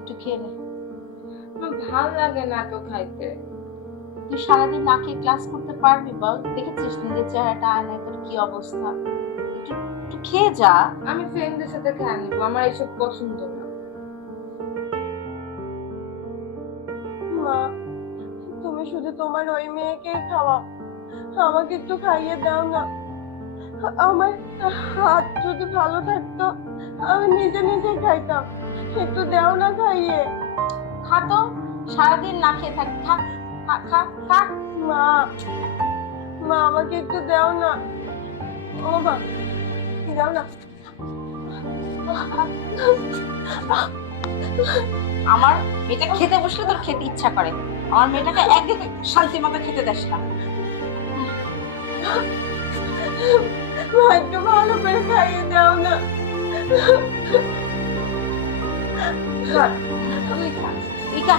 একটু খেয়ে নে। আমার ভাল লাগে না তো খাইতে। তুই সারাদিন না খেয়ে ক্লাস করতে পারবি বল? দেখেছিস নিজের চেহারাটা আয়নায় তোর কি অবস্থা? একটু একটু খেয়ে যা। আমি ফ্রেন্ডদের সাথে খেয়ে নিবো, আমার এইসব পছন্দ না। মা, তুমি শুধু তোমার ওই মেয়েকেই খাওয়াও, আমাকে একটু খাইয়ে দাও না। আমার হাত যদি ভালো থাকতো আমি নিজে নিজে খাইতাম, একটু দাও না খাইয়ে। খা তো, সারাদিন না খেয়ে থাক, খা খা খা খা। মা, মা আমাকে একটু দাও না। ও মা, দাও না। আমার মেয়েটা খেতে বসলে তোর খেতে ইচ্ছা করে, আমার মেয়েটাকে একদিন শান্তি মতো খেতে দেস না। মা একটু ভালো করে খাইয়ে দাও না। তুই খা, তুই খা।